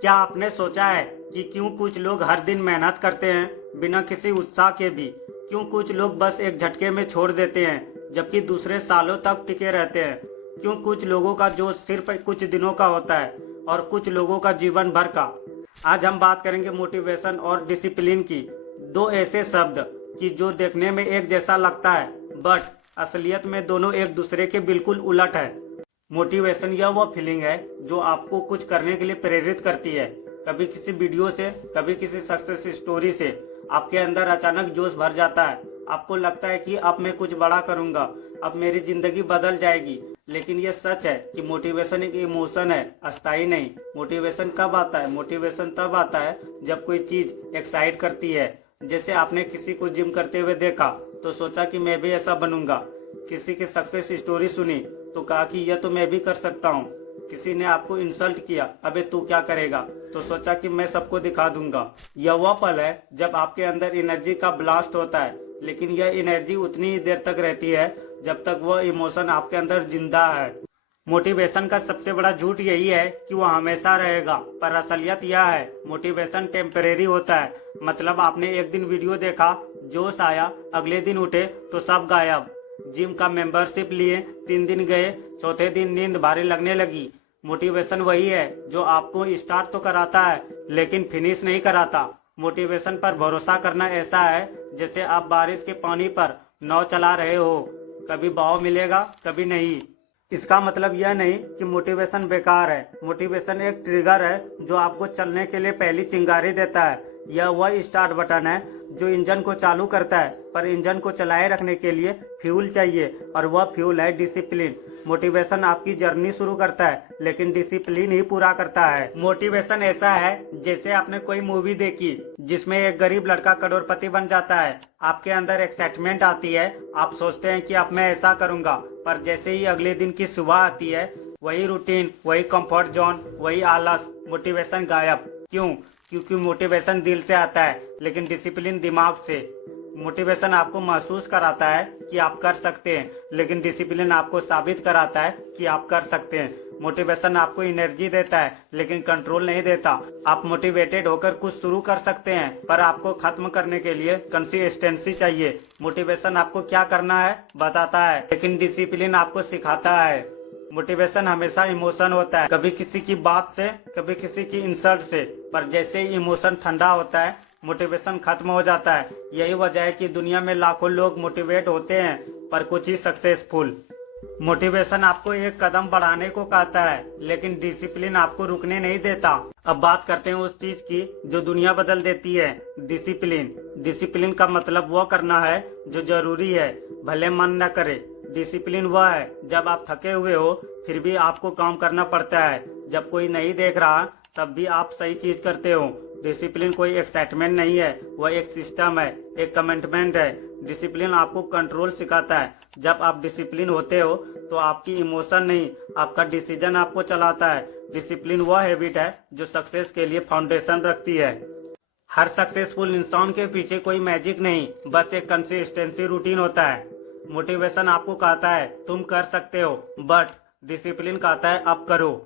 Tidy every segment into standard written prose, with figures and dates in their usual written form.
क्या आपने सोचा है कि क्यों कुछ लोग हर दिन मेहनत करते हैं बिना किसी उत्साह के भी? क्यों कुछ लोग बस एक झटके में छोड़ देते हैं जबकि दूसरे सालों तक टिके रहते हैं? क्यों कुछ लोगों का जोश सिर्फ कुछ दिनों का होता है और कुछ लोगों का जीवन भर का? आज हम बात करेंगे मोटिवेशन और डिसिप्लिन की, दो ऐसे शब्द कि जो देखने में एक जैसा लगता है बट असलियत में दोनों एक दूसरे के बिल्कुल उलट है। मोटिवेशन यह वह फीलिंग है जो आपको कुछ करने के लिए प्रेरित करती है। कभी किसी वीडियो से, कभी किसी सक्सेस स्टोरी से आपके अंदर अचानक जोश भर जाता है। आपको लगता है कि अब मैं कुछ बड़ा करूंगा, अब मेरी जिंदगी बदल जाएगी। लेकिन यह सच है कि मोटिवेशन एक इमोशन है, अस्थायी नहीं। मोटिवेशन कब आता है? मोटिवेशन तब आता है जब कोई चीज एक्साइट करती है। जैसे आपने किसी को जिम करते हुए देखा तो सोचा कि मैं भी ऐसा बनूंगा। किसी की सक्सेस स्टोरी सुनी तो कहा कि यह तो मैं भी कर सकता हूँ। किसी ने आपको इंसल्ट किया, अबे तू क्या करेगा, तो सोचा कि मैं सबको दिखा दूंगा। यह वह पल है जब आपके अंदर एनर्जी का ब्लास्ट होता है, लेकिन यह एनर्जी उतनी ही देर तक रहती है जब तक वह इमोशन आपके अंदर जिंदा है। मोटिवेशन का सबसे बड़ा झूठ यही है कि वह हमेशा रहेगा, पर असलियत यह है मोटिवेशन टेम्परेरी होता है। मतलब आपने एक दिन वीडियो देखा, जोश आया, अगले दिन उठे तो सब गायब। जिम का मेंबरशिप लिए 3 दिन गए, चौथे दिन नींद भारी लगने लगी। मोटिवेशन वही है जो आपको स्टार्ट तो कराता है लेकिन फिनिश नहीं कराता। मोटिवेशन पर भरोसा करना ऐसा है जैसे आप बारिश के पानी पर नाव चला रहे हो, कभी बहाव मिलेगा कभी नहीं। इसका मतलब यह नहीं कि मोटिवेशन बेकार है। मोटिवेशन एक ट्रिगर है जो आपको चलने के लिए पहली चिंगारी देता है। यह वह स्टार्ट बटन है जो इंजन को चालू करता है, पर इंजन को चलाए रखने के लिए फ्यूल चाहिए और वह फ्यूल है डिसिप्लिन। मोटिवेशन आपकी जर्नी शुरू करता है लेकिन डिसिप्लिन ही पूरा करता है। मोटिवेशन ऐसा है जैसे आपने कोई मूवी देखी जिसमें एक गरीब लड़का करोड़पति बन जाता है। आपके अंदर एक्साइटमेंट आती है, आप सोचते हैं कि अब मैं ऐसा करूंगा, पर जैसे ही अगले दिन की सुबह आती है वही रूटीन, वही कंफर्ट जोन, वही आलस, मोटिवेशन गायब। क्यों? क्योंकि मोटिवेशन दिल से आता है लेकिन डिसिप्लिन दिमाग से। मोटिवेशन आपको महसूस कराता है कि आप कर सकते हैं, लेकिन डिसिप्लिन आपको साबित कराता है कि आप कर सकते हैं। मोटिवेशन आपको एनर्जी देता है लेकिन कंट्रोल नहीं देता। आप मोटिवेटेड होकर कुछ शुरू कर सकते हैं, पर आपको खत्म करने के लिए कंसिस्टेंसी चाहिए। मोटिवेशन आपको क्या करना है बताता है, लेकिन डिसिप्लिन आपको सिखाता है। मोटिवेशन हमेशा इमोशन होता है, कभी किसी की बात से, कभी किसी की इंसल्ट से, पर जैसे ही इमोशन ठंडा होता है मोटिवेशन खत्म हो जाता है। यही वजह है कि दुनिया में लाखों लोग मोटिवेट होते हैं पर कुछ ही सक्सेसफुल। मोटिवेशन आपको एक कदम बढ़ाने को कहता है लेकिन डिसिप्लिन आपको रुकने नहीं देता। अब बात करते हैं उस चीज की जो दुनिया बदल देती है, डिसिप्लिन। डिसिप्लिन का मतलब वो करना है जो जरूरी है, भले मन न करे। डिसिप्लिन वह है जब आप थके हुए हो फिर भी आपको काम करना पड़ता है, जब कोई नहीं देख रहा तब भी आप सही चीज करते हो। डिसिप्लिन कोई एक्साइटमेंट नहीं है, वह एक सिस्टम है, एक कमिटमेंट है। डिसिप्लिन आपको कंट्रोल सिखाता है। जब आप डिसिप्लिन होते हो तो आपकी इमोशन नहीं, आपका डिसीजन आपको चलाता है। डिसिप्लिन वह हैबिट है जो सक्सेस के लिए फाउंडेशन रखती है। हर सक्सेसफुल इंसान के पीछे कोई मैजिक नहीं, बस एक कंसिस्टेंसी रूटीन होता है। मोटिवेशन आपको कहता है तुम कर सकते हो, बट डिसिप्लिन कहता है अब करो।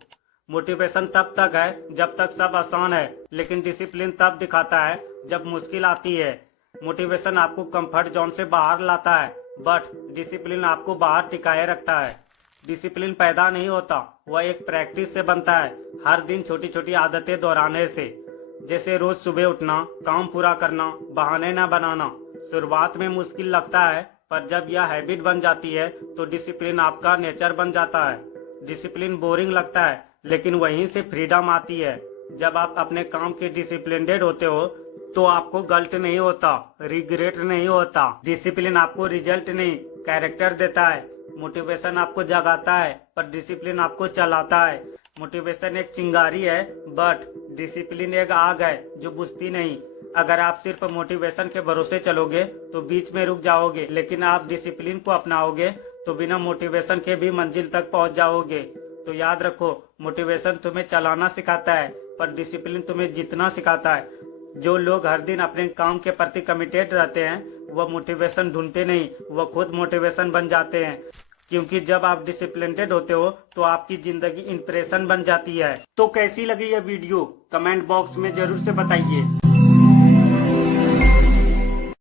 मोटिवेशन तब तक है जब तक सब आसान है, लेकिन डिसिप्लिन तब दिखाता है जब मुश्किल आती है। मोटिवेशन आपको कंफर्ट जोन से बाहर लाता है, बट डिसिप्लिन आपको बाहर टिकाए रखता है। डिसिप्लिन पैदा नहीं होता, वह एक प्रैक्टिस से बनता है, हर दिन छोटी छोटी आदतें दोहराने से। जैसे रोज सुबह उठना, काम पूरा करना, बहाने न बनाना। शुरुआत में मुश्किल लगता है, पर जब यह हैबिट बन जाती है तो डिसिप्लिन आपका नेचर बन जाता है। डिसिप्लिन बोरिंग लगता है, लेकिन वहीं से फ्रीडम आती है। जब आप अपने काम के डिसिप्लिनेड होते हो तो आपको गल्ट नहीं होता, रिग्रेट नहीं होता। डिसिप्लिन आपको रिजल्ट नहीं, कैरेक्टर देता है। मोटिवेशन आपको जगाता है, पर डिसिप्लिन आपको चलाता है। मोटिवेशन एक चिंगारी है, बट डिसिप्लिन एक आग है जो बुझती नहीं। अगर आप सिर्फ मोटिवेशन के भरोसे चलोगे तो बीच में रुक जाओगे, लेकिन आप डिसिप्लिन को अपनाओगे तो बिना मोटिवेशन के भी मंजिल तक पहुंच जाओगे। तो याद रखो, मोटिवेशन तुम्हें चलाना सिखाता है, पर डिसिप्लिन तुम्हें जीतना सिखाता है। जो लोग हर दिन अपने काम के प्रति कमिटेड रहते हैं वह मोटिवेशन ढूंढते नहीं, वह खुद मोटिवेशन बन जाते हैं। क्योंकि जब आप डिसिप्लिनेटेड होते हो तो आपकी जिंदगी इंस्पिरेशन बन जाती है। तो कैसी लगी यह वीडियो कमेंट बॉक्स में जरूर से बताइए।